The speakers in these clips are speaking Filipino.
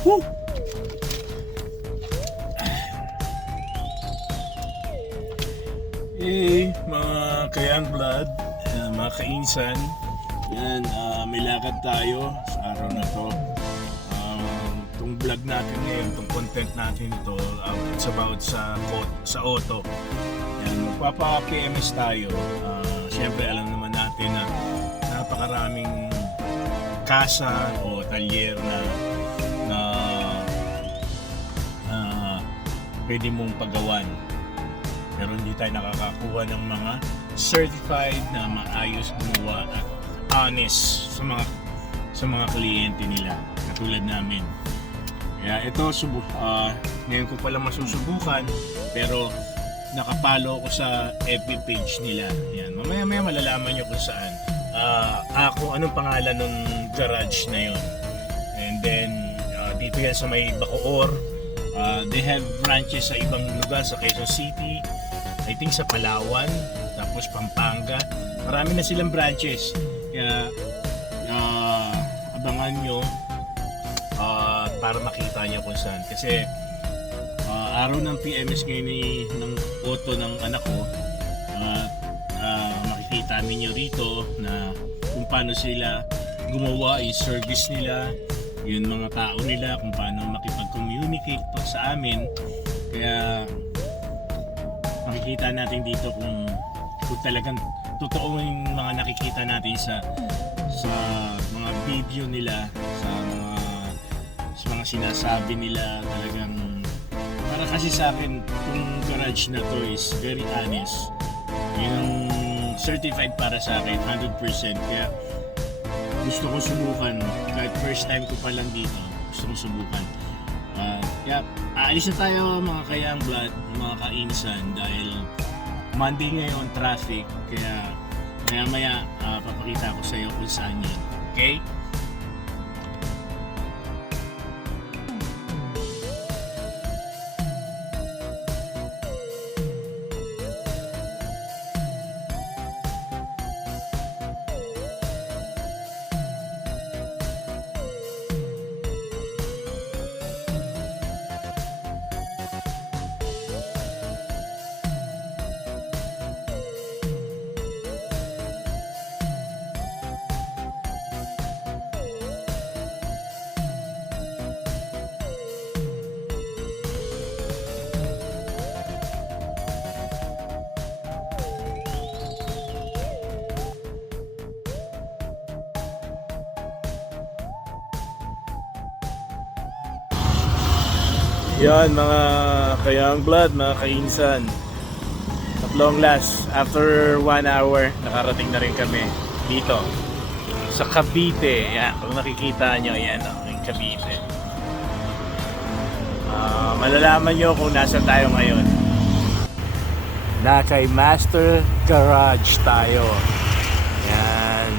Woo! Hey, mga Kayan Blood, mga kainsan. Yan, may lakad tayo sa araw na to. Itong vlog natin ngayon, itong content natin ito, it's about sa auto. Yan, magpapa-PMS tayo. Siyempre, alam naman natin na napakaraming kasa o talyer na pwede mong pagawan. Pero hindi tayo nakakakuha ng mga certified na maayos gumawa at honest sa mga kliyente nila katulad namin. Kaya ito ngayon ko pala masusubukan, pero nakapalo ko sa FB page nila. Yan, mamaya malalaman nyo kung saan. Kung anong pangalan ng garage na yon. And then dito yan sa may Bacoor. They have branches sa ibang lugar, sa Quezon City, I think sa Palawan, tapos Pampanga. Marami na silang branches. Kaya abangan nyo para makita nyo kung saan. Kasi araw ng PMS ngayon ng auto ng anak ko, makikita ninyo rito na kung paano sila gumawa yung service nila, yung mga tao nila, kung paano makipag-communicate pa sa amin. Kaya makikita natin dito kung talagang totoo yung mga nakikita natin sa mga video nila, sa mga sinasabi nila. Talagang para kasi sa akin itong garage na to is very honest, yung certified para sa akin 100%. Kaya gusto ko subukan, kahit first time ko pa lang dito, gusto ko subukan. Kaya aalis na tayo mga Kayang Blood, mga kainsan, dahil Monday ngayon, traffic. Kaya maya papakita ko sa iyo kung saan yan. Okay? Yan mga Kayang Blood, mga kainsan. At long last, after 1 hour, nakarating na rin kami dito sa Cavite. Yan, kung nakikita nyo, yan yung Cavite. Malalaman nyo kung nasa tayo ngayon. Na kay Master Garage tayo. Yan.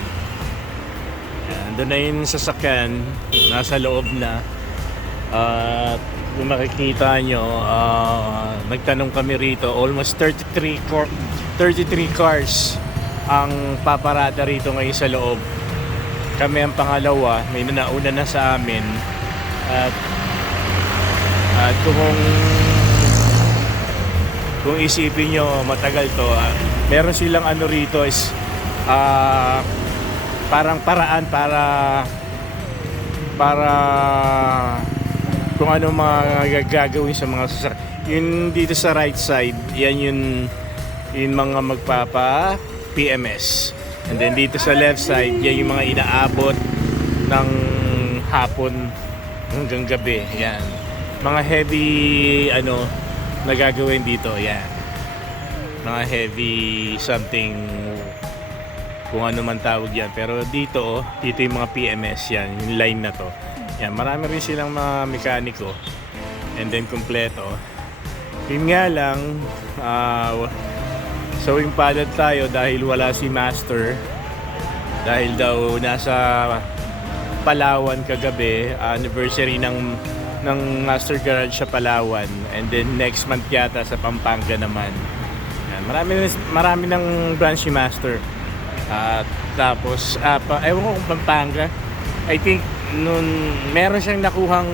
Doon na yung sasakyan, nasa loob na. At kung makikita nyo, nagtanong kami rito, almost 33 cars ang paparada rito ngayon sa loob. Kami ang pangalawa, may nauna na sa amin. At kung isipin nyo, matagal to. Meron silang ano rito is parang paraan para kung ano mga gagawin sa mga sasakyan. Yun dito sa right side, yan yung mga magpapa PMS. And then dito sa left side, yan yung mga inaabot ng hapon hanggang gabi. Yan. Mga heavy na gagawin dito. Yan. Mga heavy something, kung ano man tawag yan. Pero dito yung mga PMS yan, yung line na to. Yan, marami rin silang mga mekaniko. And then kompleto. Yun nga lang, sawing palad tayo dahil wala si Master. Dahil daw nasa Palawan kagabi, anniversary ng Master Garage sa Palawan. And then next month yata sa Pampanga naman. Yan, marami ng branch si Master. Tapos, ewan ko kung Pampanga. I think, meron siyang nakuhang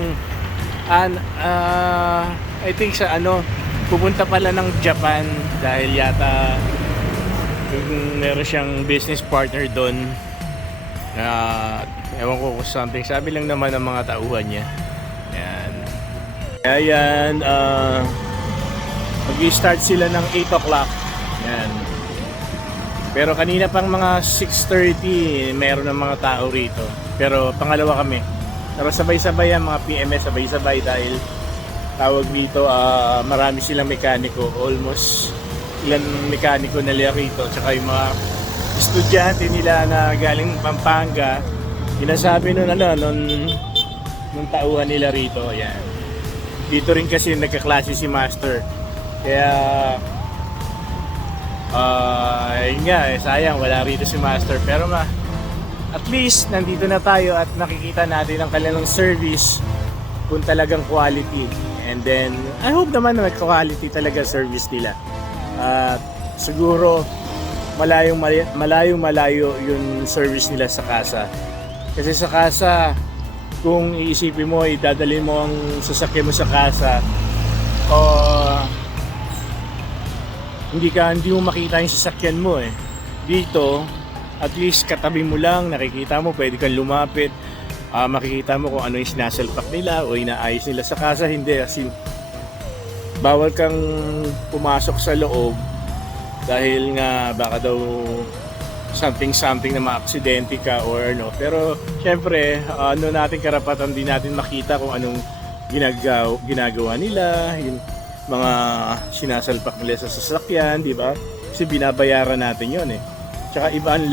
I think sa pupunta pala ng Japan dahil yata meron siyang business partner doon na ewan ko kung something, sabi lang naman ng mga tauhan niya. Yan. Kaya yan, mag-i-start sila ng 8 o'clock. Yan. Pero kanina pang mga 6:30 meron ng mga tao rito. Pero pangalawa kami. Pero sabay-sabay yan, mga PMS, sabay-sabay dahil tawag dito, marami silang mekaniko. Almost ilan mekaniko na nila rito. Tsaka yung mga estudyante nila na galing Pampanga, inasabi nung tauhan nila rito. Ayan. Dito rin kasi nagkaklase si Master. Kaya yun nga, sayang wala rito si Master. Pero at least nandito na tayo at nakikita natin ang kanilang service kung talagang quality. And then I hope naman na quality talaga service nila. At siguro malayo yung service nila sa casa. Kasi sa casa, kung iisipin mo, idadalhin mo ang sasakyan mo sa casa, hindi mo makita yung sasakyan mo eh. Dito, at least katabi mo lang, nakikita mo, pwede kang lumapit, makikita mo kung ano yung sinasalpak nila o inaayos nila sa casa. Hindi, kasi bawal kang pumasok sa loob dahil nga baka daw something na maaksidente ka or ano. Pero syempre, natin karapatan din natin makita kung anong ginagawa nila, yung mga sinasalpak nila sa sasakyan, di ba? Kasi binabayaran natin yon eh. Tsaka iba, ang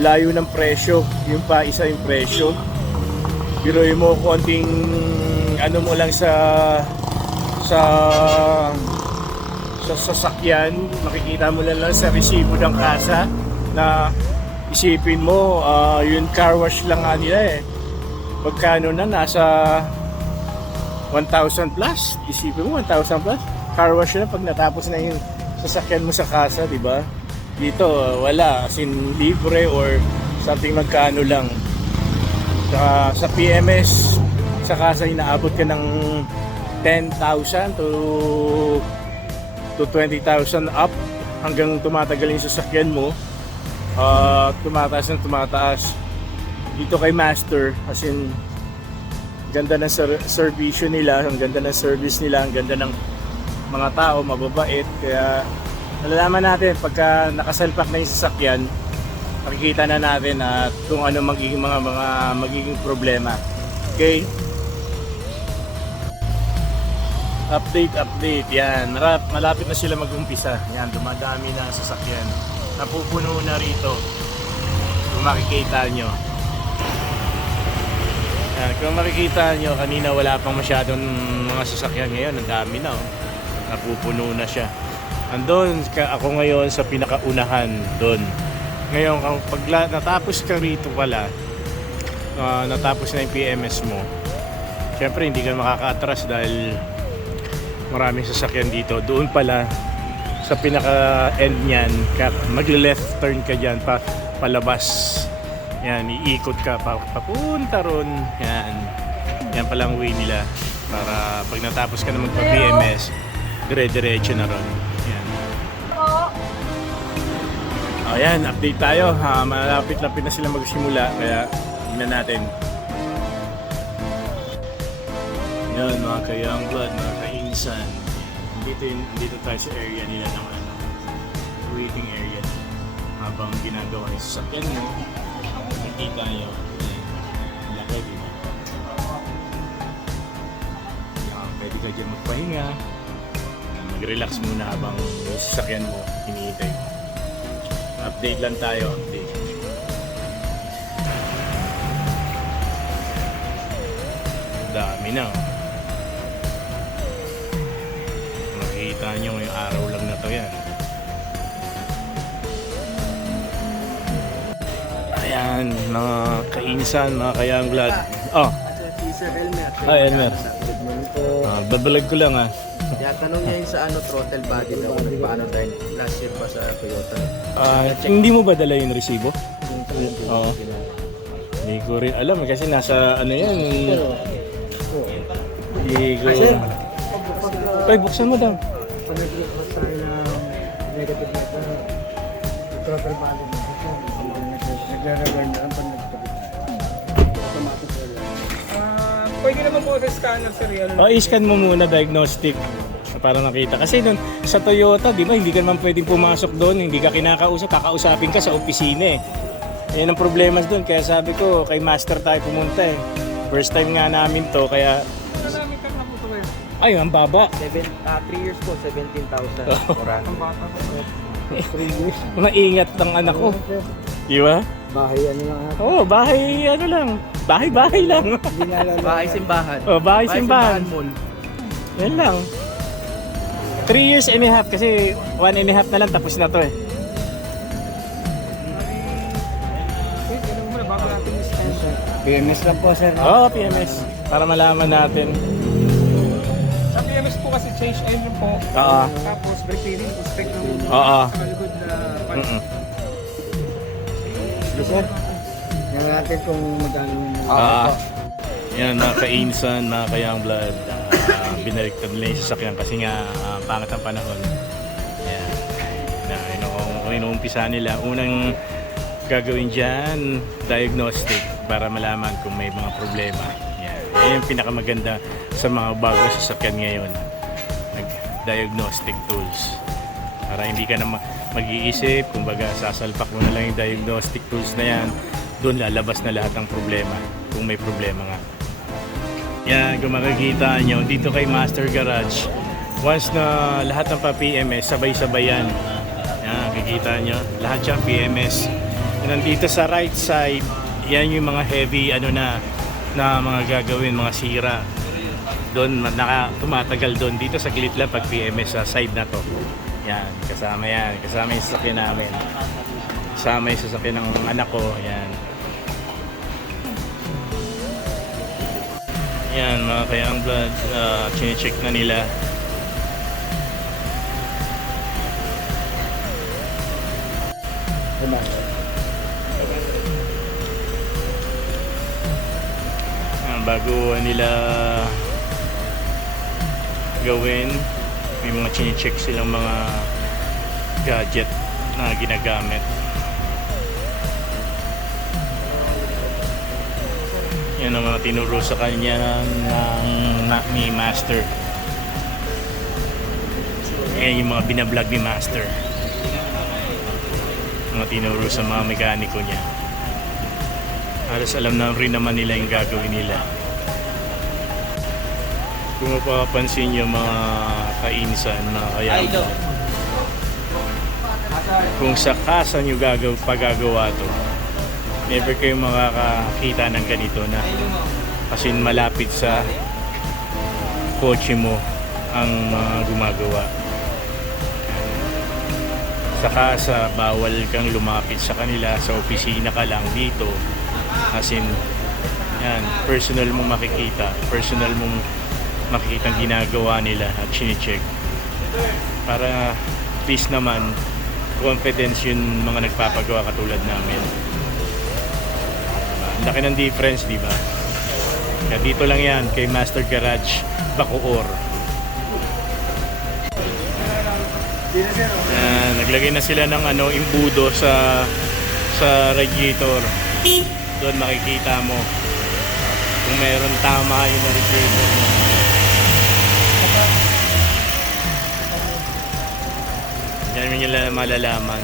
layo ng presyo, yung pa isa yung presyo. Biruin mo konting mo lang sa sasakyan, makikita mo lang sa resibo ng kasa na isipin mo, yung car wash lang nga nila eh. Magkano na, nasa 1,000 plus, isipin mo 1,000 plus car wash na pag natapos na yung sasakyan mo sa kasa, di ba? Dito wala, as in libre or something, magkano lang. Sa PMS sa kasa inaabot ka ng 10,000 to 20,000 up hanggang tumatagal yung sasakyan mo. Tumataas dito kay Master, as in ganda ng servisyo nila, ang ganda ng service nila, ang ganda ng mga tao, mababait. Kaya nalalaman natin pagka nakasalpak na yung sasakyan, makikita na natin at kung ano magiging magiging problema. Okay? Update. Yan, malapit na sila mag-umpisa. Yan, dumadami na sasakyan. Napupuno na rito. Kung makikita nyo. Yan, kung makikita nyo, kanina wala pang masyadong mga sasakyan. Ngayon, ang dami na. Napupuno na siya. Andun ako ngayon sa pinakaunahan doon. Ngayon, pag natapos ka rito pala, natapos na yung PMS mo, syempre hindi ka makaka-atras dahil maraming sasakyan dito. Doon pala sa pinaka-end niyan, mag-left turn ka dyan, palabas. Yan, iikot ka, papunta ron. Yan palang way nila para pag natapos ka na magpa-PMS, dire-diretso na ron. Yan. Ayan, update tayo. Malapit-lapit na sila magsimula, kaya tingnan natin. Yan, mga ka-young blood, mga ka-insan. Dito tayo sa area nila ng waiting area. Habang ginagawa yung sasakyan mo, nakikita nyo, laki, di ba? Pwede ka dyan magpahinga, mag-relax muna habang yung sasakyan mo, hinihintay mo. Update lang tayo, update. Dami na, oh. Makikita nyo ngayong araw lang na to yan. Ayan, mga kainsan, mga kayang blood. Oh. Si Sir Elmer. Elmer. Babalag ko lang Tanong niya yung sa throttle body daw. Paano tayo last year pa sa Toyota. Hindi mo ba dala yung resibo? Oo. Hindi ko rin alam kasi nasa yan. Igo. Ay, sir. Ay, buksan mo daw. Pag nag-request tayo ng negative letter, throttle value mo. Nagre-return na lang pag nagtapit tayo. Automatic na lang. Pwede naman po sa scanner sir yan. O, i-scan mo muna diagnostic para nakita. Kasi doon sa Toyota, di ba, hindi ka naman pwedeng pumasok doon, hindi ka kinakausap, kakausapin ka sa opisina eh. Yan ang problema doon, kaya sabi ko, kay Master tayo pumunta eh. First time nga namin to, kaya, Maraming ka na po ito kayo. ay, ang baba. 3 years po, 17,000. Ang bata po sir. 3 years. Maingat ang anak ko. Di ba? Bahay ano lang ata. Oo, bahay, ano lang. Bahay-bahay lang. Hindi na alam. Bahay simbahan. Oh, bahay simbahan. mall. Yan lang. 3 years and a half kasi 1 and a half na lang tapos na to eh. Wait, ano muna bago natin i-scan sir. PMS lang po sir. Oo, PMS. Para malaman natin. Sa PMS po kasi change oil po. Oo. Tapos brake cleaning, inspect ng Oo. sa likod na pan. Mm-mm. Yes sir. Yan natin kung magkano. Yan, mga ka-insan, mga kayang blood. Binaliktad nila yung sasakyan kasi nga pangat ang panahon. Yan. Kung inuumpisa nila, unang gagawin dyan, diagnostic para malaman kung may mga problema. Yan. Yan yung pinakamaganda sa mga bagong sasakyan ngayon. Diagnostic tools. Para hindi ka na mag-iisip, kumbaga sasalpak mo na lang yung diagnostic tools na yan, doon lalabas na lahat ng problema kung may problema nga. Yan, kung makikita nyo, dito kay Master Garage, once na lahat ng pa-PMS, sabay-sabay yan. Yan, kikita nyo, lahat yan PMS. And nandito sa right side, yan yung mga heavy, na mga gagawin, mga sira. Doon, tumatagal doon. Dito sa gilid lang pag PMS sa side na to. Yan, kasama yung sasakyan namin. Kasama yung sasakyan ng anak ko, yan. Yan, mga kayang blood, chine-check na nila. Bago nila gawin, may mga chine-check silang mga gadget na ginagamit. Yan ang mga tinuro sa kanya ni Master. Yan yung mga binablog ni Master. Mga tinuro sa mga mekaniko niya. Halos alam na rin naman nila yung gagawin nila. Kung mapapansin nyo mga kainsan, mga kayang, kung sa kasa nyo pagagawa to, never kayo makakakita ng ganito na kasi malapit sa kotse mo ang mga gumagawa. Sa kasa, bawal kang lumapit sa kanila, sa opisina ka lang dito. As in, yan, personal mong makikita ang ginagawa nila at chine-check para at least naman confidence yung mga nagpapagawa katulad namin. Laki ng difference, di ba? Kaya dito lang yan kay Master Garage, Bacoor. Yan, naglagay na sila ng imbudo sa radiator. Doon makikita mo kung meron tama yung radiator. Yan yung nila malalaman.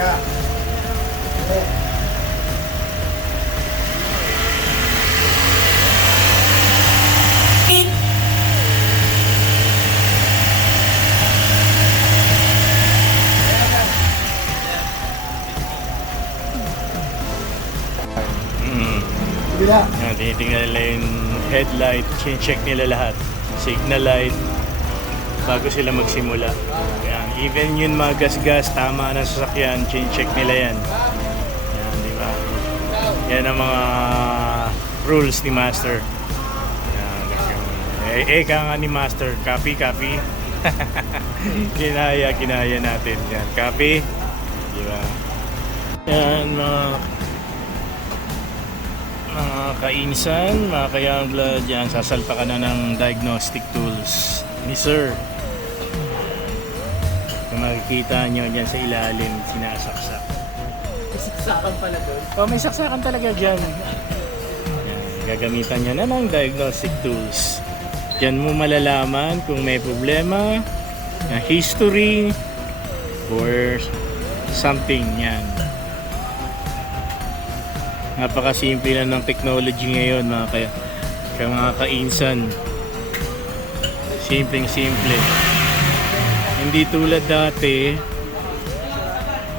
Yan. Yan, tinitingnan nila yung headlight, check nila lahat, signal light bago sila magsimula. Yan, even yun mga gas-gas, tama na sasakyan, check nila yan. Yan, di ba? Yan ang mga rules ni Master. Yan, ka nga ni Master, copy. kinaya natin. Yan, copy. Di ba? Yan, mga Mga kainsan, mga kayang blood, yan, sasalpa ka na ng diagnostic tools ni Sir. Kung makikita nyo dyan sa ilalim, sinasaksak. May saksakan pala doon. Oh, may saksakan talaga dyan. Yan, gagamitan nyo na ng diagnostic tools. Diyan mo malalaman kung may problema, na history, or something yan. Napakasimple lang ng technology ngayon mga mga kainsan. Simpleng-simple. Hindi tulad dati,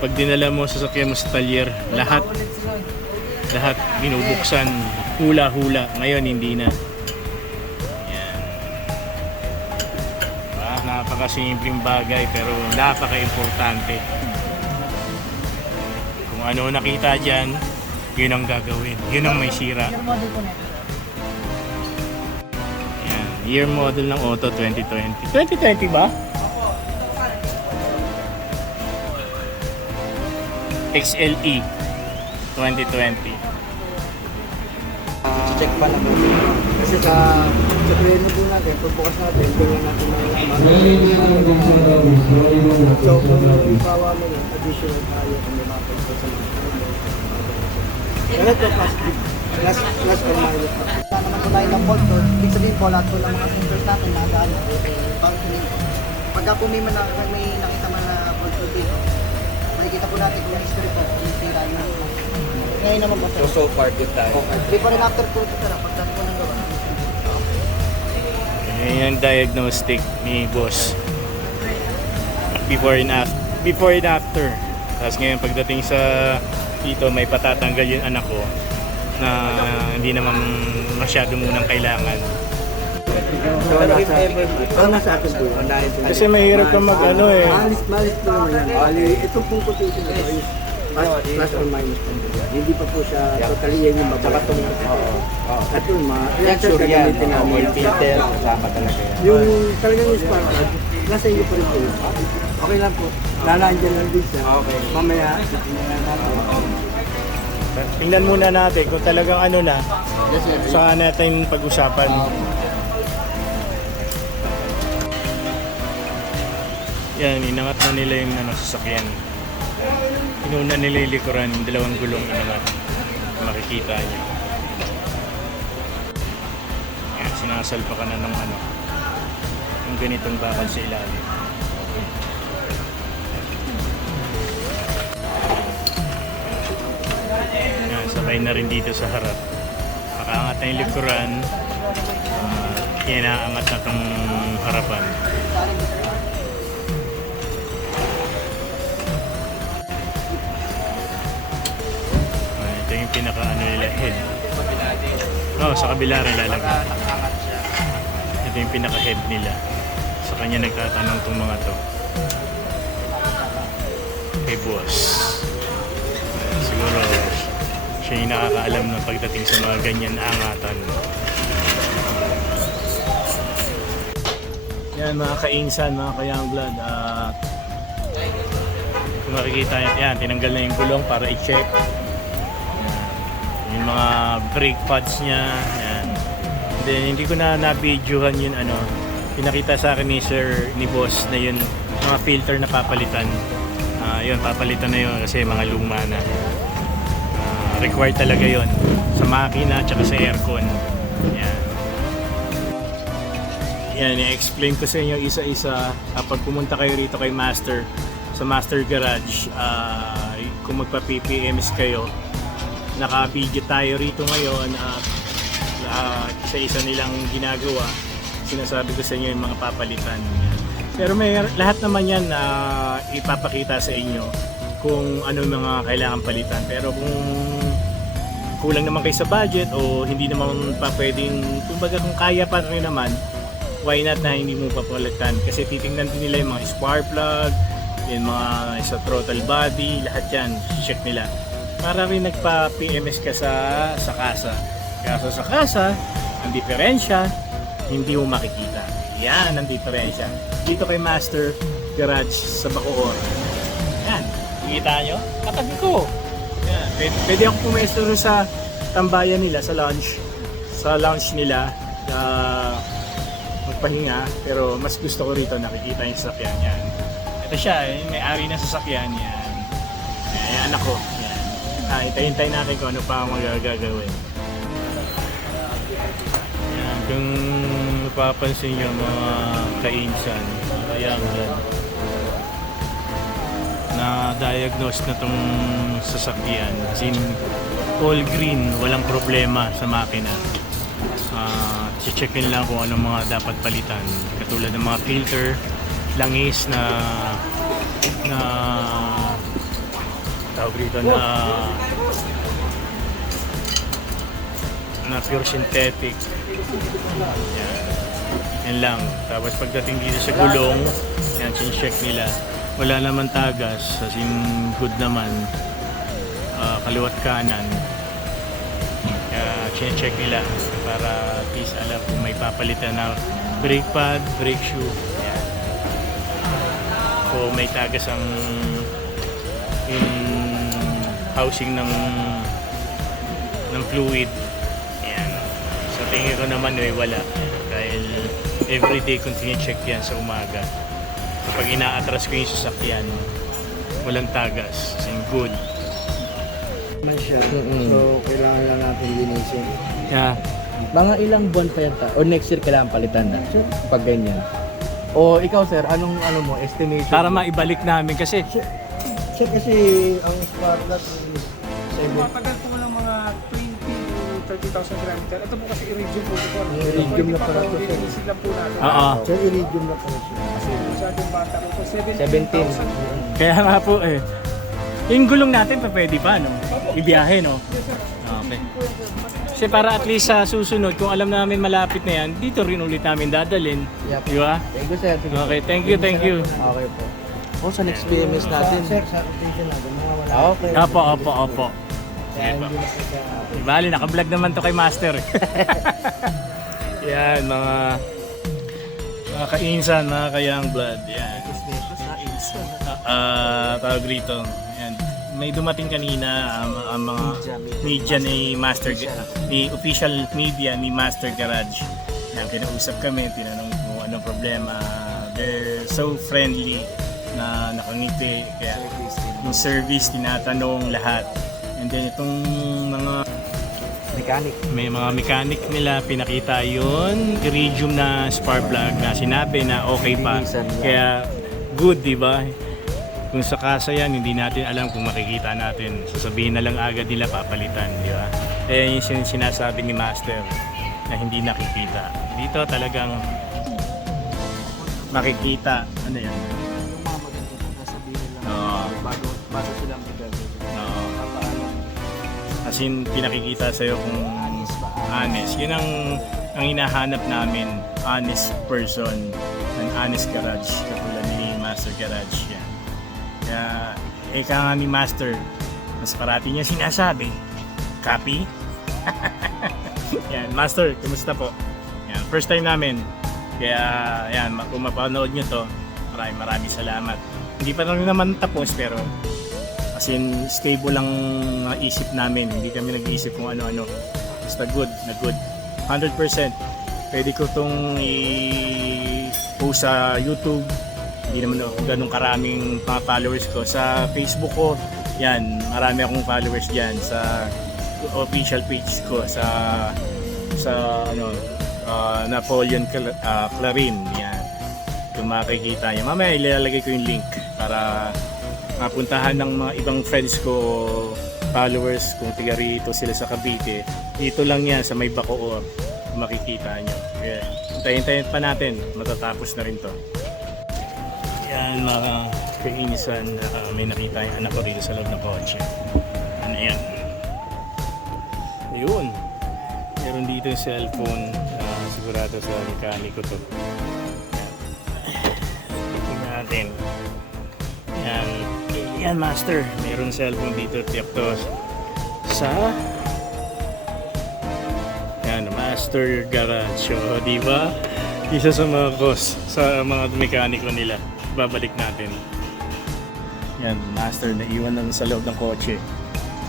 pag dinala mo sa sasakyan mo sa talyer, lahat binubuksan, hula-hula. Ngayon hindi na. Yan. Napakasimpleng bagay pero napaka-importante. Kung ano nakita dyan, yun ang gagawin. Yun ang may sira. Yan. Year model ng Auto 2020. 2020 ba? XLE 2020. Check pa lang po. Kasi sa pleno po natin, pagbukas natin, doon lang natin malalaman. So kung bawa mo yun, additional tayo kung may mapagpo sa mga. Pero ito, plus or minus. Wala naman po tayo ng fault code. Ibig sabihin po, lahat po ng mga sensors natin na gaan pagka po may nakita man na fault code dito, makikita po natin kung history po, kung sira yun. Ngayon naman po. So far good tayo. Before and after po ito, pagdaan po ng gawa. Yan yung diagnostic ni boss. Before and after. Tapos ngayon pagdating sa dito may patatanggal yung anak ko na hindi naman masyado munang kailangan. So nasa atin po yun. Kasi mahirap ka mag ano eh. Malis po naman yan. Bali, itong pong quotation na ito is plus or minus po. Hindi pa po siya totally yan yung babae. At yun, sure yan. Filter, kasama talaga yan. Yung talagang yung spark plug, nasa iyo pa rin po yun. Okay lang po. Lalagyan lang din siya. Mamaya, Tingnan muna natin kung talagang ano na. Saan natin pag-usapan. Yan, inangat na nila yung sasakyan. Inuna nila yung likuran, yung dalawang gulong inangat. Makikita nyo. Yan, sinasalpa ka na ng yung ganitong bakal sa ilalim. Yan, sabay na rin dito sa harap. Makaangat na yung likuran. Inaangat na itong harapan. Ito yung pinaka nila head. Sa kabila rin lalagay. Ito yung pinaka head nila. Sa kanya nagtatanong itong mga to. Kay boss. Siguro siya yung nakakaalam ng pagdating sa mga ganyan angatan. Yan mga kainsan, mga kayang blood. Kung makikita yan, tinanggal na yung gulong para i-check. Yung mga brake pads niya. Yan. Then hindi ko na na-videohan yun pinakita sa akin ni boss na yun mga filter na papalitan. Yun, papalitan na yun kasi mga luma na. Required talaga yun sa makina at sa aircon. Yan. Yan, i-explain ko sa inyo isa-isa. Pag pumunta kayo rito kay Master, sa Master Garage, kung magpa-PPMs kayo, naka-video tayo rito ngayon at isa-isa nilang ginagawa. Sinasabi ko sa inyo yung mga papalitan. Pero may lahat naman yan na ipapakita sa inyo kung ano yung mga kailangan palitan. Pero kung kulang naman kayo sa budget o hindi naman pa pwedeng, kumbaga kung kaya pa rin naman, why not na hindi mo papalitan? Kasi titingnan din nila yung mga spark plug, yung mga sa throttle body, lahat yan, check nila. Para rin nagpa-PMS ka sa kasa. Kaso sa kasa, ang diferensya, hindi mo makikita. Yan ang diferensya. Dito kay Master Garage sa Bacoor. Yan. Nakikita nyo? Katabi ko. Yan. Pwede ako pumesto sa tambayan nila sa lounge nila, magpahinga. Pero mas gusto ko rito nakikita yung sasakyan yan. Ito siya, may-ari na sasakyan yan. Ayan, anak ko. Yan. Hintay-hintay natin kung ano pa ang magagawin. Yan, kung mapapansin nyo mga kainsan, ayan, na-diagnose na tong sasakyan. Sin all green, walang problema sa makina. Checkin lang kung anong mga dapat palitan. Katulad ng mga filter, langis na tawag dito na pure synthetic. Yan lang. Tapos pagdating dito sa gulong, yan, check nila. Wala naman tagas, as in good naman. Kaliwat kanan. Check nila para at least alam kung may papalitan na brake pad, brake shoe. Yan. O may tagas ang housing ng fluid. Yan. Sa tingin ko naman wala. Dahil everyday kung check yan sa umaga. Kapag ina-atras ko yung sasakyan, walang tagas. As in good. Man siya. So, kailangan lang natin linisin. Yeah. Mga ilang buwan pa yan o next year kailangan palitan na pag ganyan. O ikaw sir, anong mo estimation? Para maibalik namin kasi Siya kasi ang spark plug is 7. Matagal po ng mga 20 to 30,000 kilometer. Ito po kasi iridium po ito. Iridium na pala ito, sir. Linisin lang po natin. Oo. So, iridium na pala siya. Kasi masyadong bata po. 17. Kaya nga po yung gulong natin pa pwede pa, no? Ibiyahe, no? Okay. Kasi para at least sa susunod, kung alam namin malapit na yan, dito rin ulit namin dadalhin. Yep. Di ba? Thank you sir. Sige. Okay, thank you. Okay po. O sa next PMS natin. Sir, sa rotation natin, mga wala. Okay. Opo. Kaya hindi na po siya. Bali, naka-vlog naman to kay Master. Yan, mga kainsan, mga kayang blood. Yan. Tawag rito. Yan. May dumating kanina ang mga media ni Master, ni official media ni Master Garage. Yan, kinausap kami, tinanong kung anong problema. They're so friendly na nakangiti. Kaya yung service, tinatanong lahat. And then itong mga Mechanic. may mga mechanic nila, pinakita yun, iridium na spark plug na sinabi na okay pa. Linisan lang. Kaya good, di ba? Kung sa kasa yan, hindi natin alam kung makikita natin. Sasabihin na lang agad nila papalitan, di ba? Kaya yung sinasabi ni Master na hindi nakikita. Dito talagang makikita. Ano yan? Yung mga magandang sabihin lang Oo. bago sila magagawin. Oo. As in, pinakikita sa'yo kung honest. Yun ang hinahanap namin, honest person, an honest garage, katulad ni Master Garage. Yan. Kaya, eka nga ni Master, mas parati niya sinasabi, copy? Yan, Master, kumusta po? Yan, first time namin. Kaya, yan, kung mapanood nyo to, maraming salamat. Hindi pa lang naman tapos, pero as in, stable lang isip namin. Hindi kami nag-iisip kung ano-ano. Basta good, na good. 100%. Pwede ko itong i-post sa YouTube. Hindi naman ako ganun karaming mga followers ko. Sa Facebook ko, yan, marami akong followers dyan. Sa official page ko, sa Napoleon Clarin. Yan. Kung makikita niya. Mamaya ilalagay ko yung link para mapuntahan ng mga ibang friends ko, followers, kung tiga rito sila sa Cavite. Dito lang yan sa may Bacoor, makikita nyo. Kaya hintayin pa natin, matatapos na rin to. Yan mga kainisan, may nakita yung anak ko dito sa loob ng kotse. Ano yan? Yun. Meron dito yung cellphone, sigurado sa mekaniko to. Tingnan natin. Yan Master, mayroon cellphone dito, tiyak to sa yan, Master Garage. So, di ba? Isa sa mga sa mga mekaniko nila. Babalik natin. Yan, Master, naiwan na sa loob ng kotse.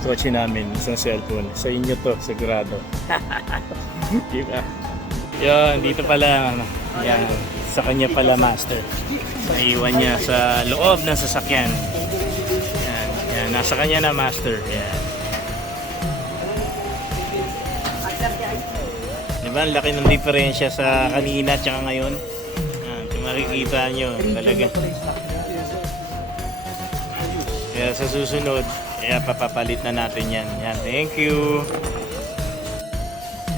kotse namin, isang cellphone. Sa inyo to, sigurado. Diba? Yan, dito pala, ano, yan, sa kanya pala master. Naiwan niya sa loob ng sasakyan. Yan, yan, nasa kanya na master. Yan. Diba, ang laki ng diferensya sa kanina at saka ngayon. Yan, kung makikita nyo, talaga. Kaya sa susunod, kaya papapalit na natin yan. Yan, thank you.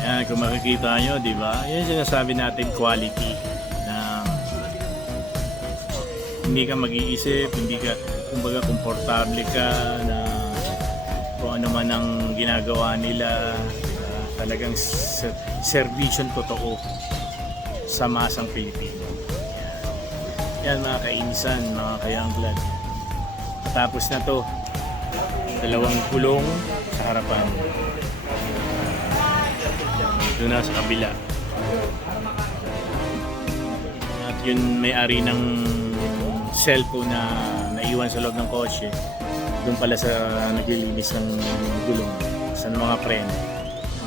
Yan, kung makikita nyo, di ba? Yan sinasabi natin, quality. Na hindi ka mag-iisip, hindi ka, kumbaga, komportable ka na kung ano man ang ginagawa nila. Talagang servisyon totoo sa masang Pilipino. Yan, mga kainisan, mga kayangglad. Tapos na to, dalawang gulong sa harapan. Doon na sa kabila. At yun may-ari ng cellphone na naiwan sa loob ng kotse. Doon pala sa naglilinis ng gulong sa mga preno.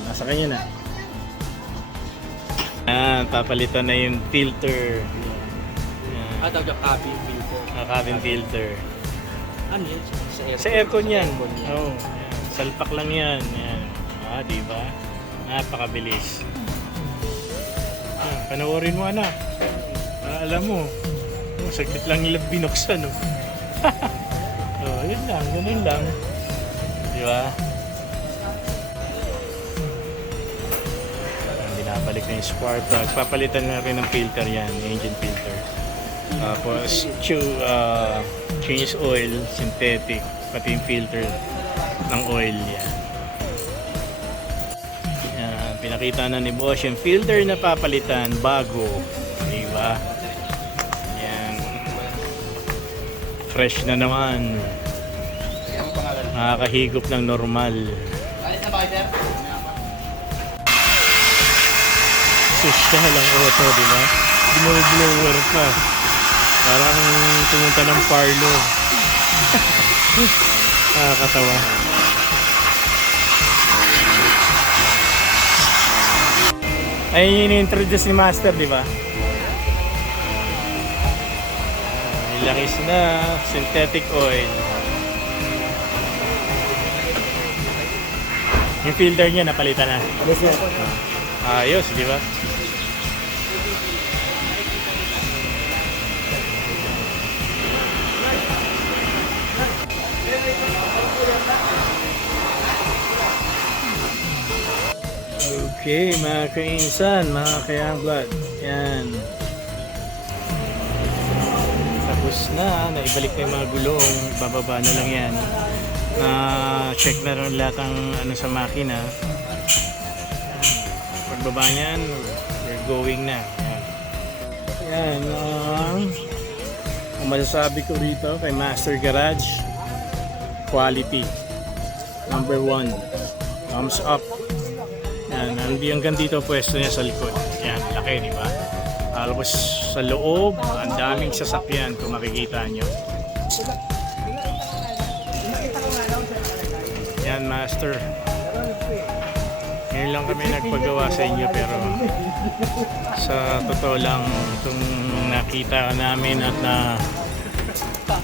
Nasa kanya na. Papalitan na yung filter. Tawag yung cabin filter. Cabin filter. Ano yun? Sa aircon yan. Oo. Yan. Salpak lang yan. Yan. Di ba? Napakabilis. Panoorin mo, anak. Para alam mo. Saglit lang nila binuksan. Yun lang. Ganun lang. Di ba? Binabalik na yung spark plug. Papalitan na rin ng filter yan. Engine filter. Tapos change oil, synthetic, pati yung filter ng oil yan. Yan, pinakita na ni Boss yung filter na papalitan bago, diba? Yan, fresh na naman, nakakahigop ng normal. Social lang auto, diba? Blower pa. Parang pumunta ng parlo. Nakakatawa. Ay, ini-introduce ni Master, di ba? Ilangis na, synthetic oil. Yung filter niya napalitan na. Yes, sir. Ayos, di ba? Okay, mga kainsan, mga kayanglad. Yan. Tapos na, naibalik na yung mga gulong. Bababa na lang yan. Check na rin lahat ang ano sa makina. Pagbaba niyan, we're going na. Yan. Ang masasabi ko rito kay Master Garage, quality. Number 1. Thumbs up. Yan, hanggang dito pwesto niya sa likod. Yan, laki, di ba? Tapos sa loob, ang daming sasakyan kung makikita nyo. Yan, Master. Ngayon lang kami nagpagawa sa inyo, pero sa totoo lang itong nakita namin at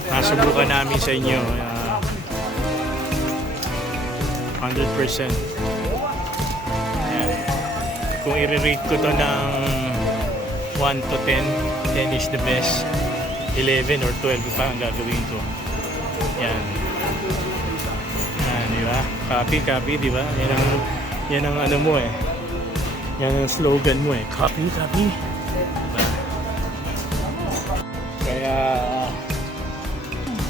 nasubukan namin sa inyo, 100%. Kung i-rate ko to ng 1 to 10, 10 is the best, 11 or 12 pa ang gagawin ko. Yan. Yan, di ba? Copy, di ba? Yan ang ano mo eh. Yan ang slogan mo eh. Copy. Diba? Kaya,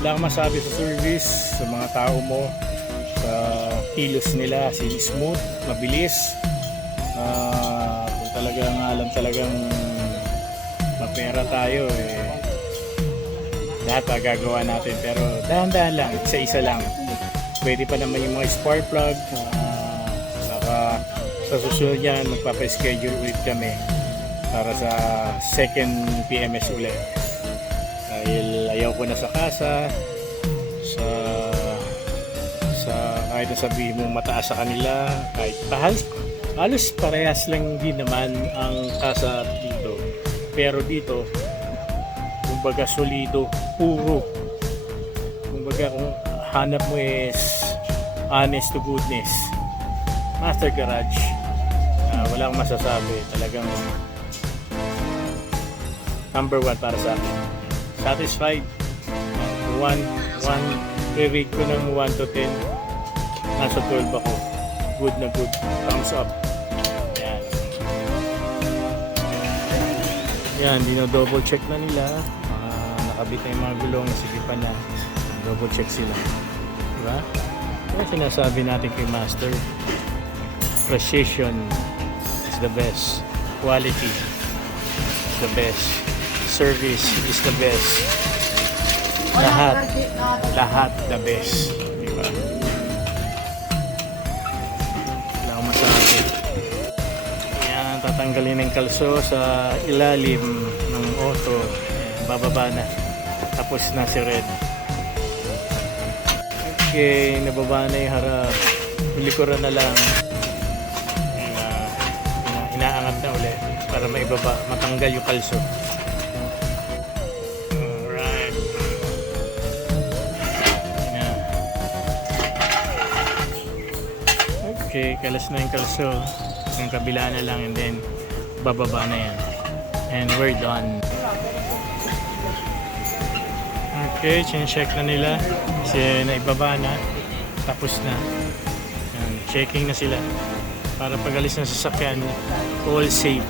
wala akong masabi sa service, sa mga tao mo, sa kilos nila, smooth, mabilis. Kung talagang alam talagang mapera tayo lahat gagawa natin, pero dahan-dahan lang, isa-isa lang. Pwede pa naman yung mga spark plug. Saka sa susunod yan magpapa-schedule ulit kami para sa second PMS ulit, dahil ayaw ko na sa kasa, sa kahit na sabihin mong mataas sa kanila, kahit halos parehas lang din naman ang kasa dito. Pero dito, kumbaga solido, puro. Kumbaga kung hanap mo is honest to goodness, Master Garage, wala akong masasabi. Talagang number 1 para sa akin. Satisfied. 1 rate ko ng 1 to 10. Nasa 12 ako. Good na good. Thumbs up. Yan. Yan, dino-double check na nila. Nakabit na yung mga gulong. Sige pa na. Double check sila. Diba? Kaya sinasabi natin kay Master, precision is the best. Quality is the best. Service is the best. Lahat the best. Diba? Wala akong masabi. Yan, tatanggalin ng kalso sa ilalim ng auto. Yan, bababa na. Tapos na si Red. Okay, nababa na yung harap. Likuran na lang. Inaangat na ulit para maibaba, matanggal yung kalso. Alright. Yan. Okay, kalas na yung kalso. Yung kabila na lang and then bababa na yan. And we're done. Okay, check na nila. Kasi naibaba na. Tapos na. Yan, checking na sila. Para pag-alis ng sasakyan, all safe.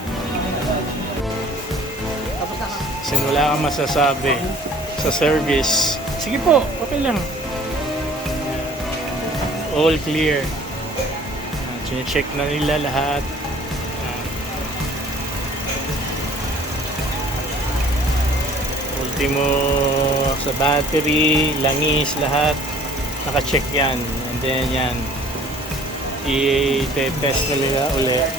Kasi wala kang masasabi sa service. Sige po, okay lang. All clear. Check na nila lahat. Ultimo sa battery, langis, lahat. Naka-check yan. And then yan. I-test na nila ulit.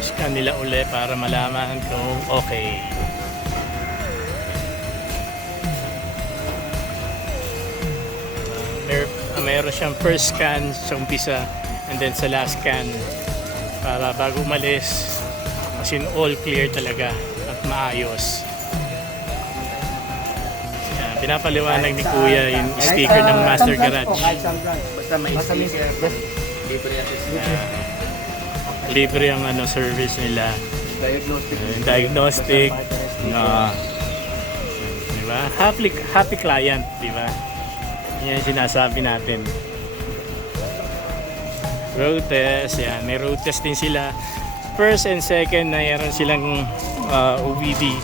I-scan nila ulit para malaman kung okay. Meron siyang first scan sa umpisa and then sa last scan para bago umalis, as in all clear talaga at maayos. Pinapaliwanag ni Kuya yung sticker ng Master Garage. Basta may sticker, libre Libre ang service nila. Diagnostic. Diba? Happy client, diba? Yan yung sinasabi natin. Road test, yan. May road test din sila. First and second, mayroon silang OBD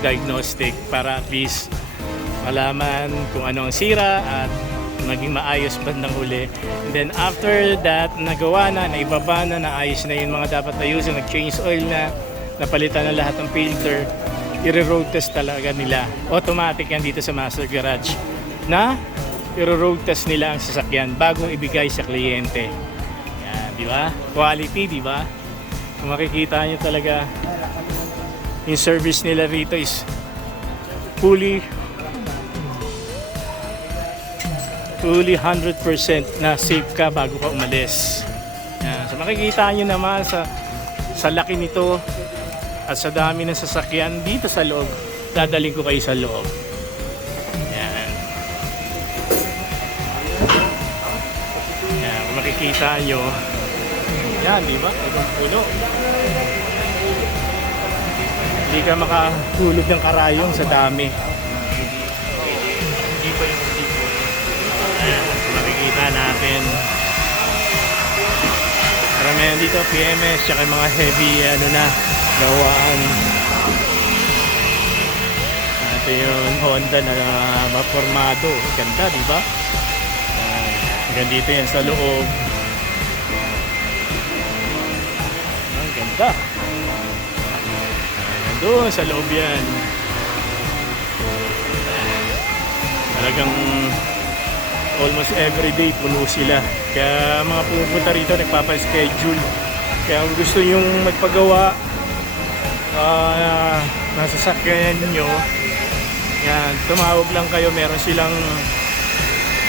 diagnostic para at least malaman kung ano ang sira at maging maayos bandang huli. And then after that, nagawa na, naibaba na, naayos na yung mga dapat ayusin, nag-change oil na, napalitan na lahat ng filter, i-road test talaga nila. Automatic yan dito sa Master Garage na i-road test nila ang sasakyan bago ibigay sa kliyente. Yan, di ba? Quality, di ba? Kung makikita nyo talaga, yung service nila rito is fully 100% na safe ka bago ka umalis. Yan. So makikita nyo naman sa laki nito at sa dami ng sasakyan dito sa loob. Dadaling ko kayo sa loob. Yan. Yan. Kung makikita nyo, yan, di ba? Itong puno. Hindi ka makahulog ng karayong sa dami. Hindi pa yung tipo. Ayan, makikita natin. Karamihan dito, PMS, tsaka mga heavy, gawaan. Ito yung Honda na mapormado. Ganda, di ba? Hanggang dito yan sa loob. Ang ganda. Doon sa loob yan. Talagang almost every day puno sila. Kaya mga pupunta rito nagpapa-schedule. Kaya kung gusto yung magpagawa ng sasakyan nyo, Yan, tumawag lang kayo. Meron silang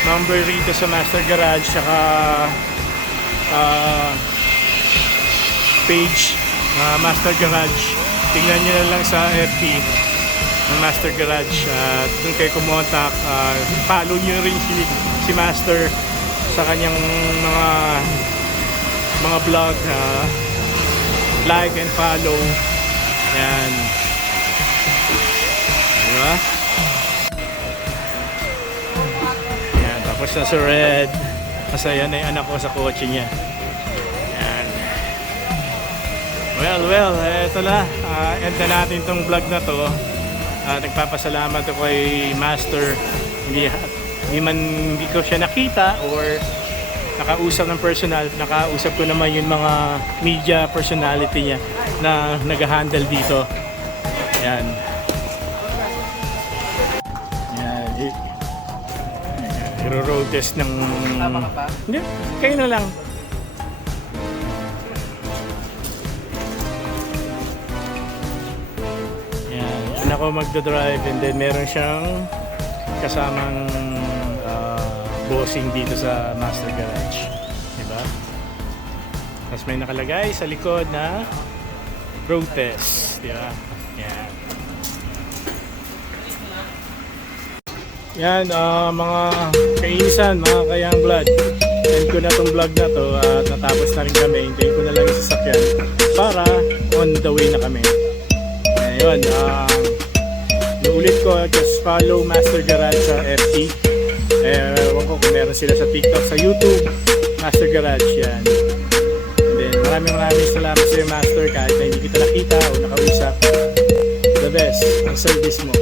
number rito sa Master Garage, saka page na Master Garage. Tingnan nyo na lang sa FB ng Master Garage at kung kayo kumontak, follow nyo rin si Master sa kanyang mga vlog. Like and follow. Yan, diba? Yan, tapos na si Red. Masaya na yung anak ko sa kotse niya. Yan. Well, eto na. End na natin tong vlog na to. Nagpapasalamat ako kay Master. Hindi ko siya nakita or nakausap ng personal. Nakausap ko naman yung mga media personality niya na nag-handle dito. Yan. Yan. Iro-road test ng... Tama ka pa? Hindi, kayo na lang. Yan. Yan ako magdadrive and then meron siyang kasamang bossing dito sa Master Garage. Diba? Tapos may nakalagay sa likod na road test. Diba? Yan. Yan, mga kainisan, mga kayang blood. End ko na tong vlog na to at natapos na rin kami. Hintayin ko na lang yung sasakyan para on the way na kami. Ayun, naulit ko, just follow Master Garage sa FB. Ewan ko kung meron sila sa TikTok, sa YouTube, Master Garage. Yan. And then maraming salamat sa iyo, Master, kahit na hindi kita nakita o nakausap. The best ang service mo.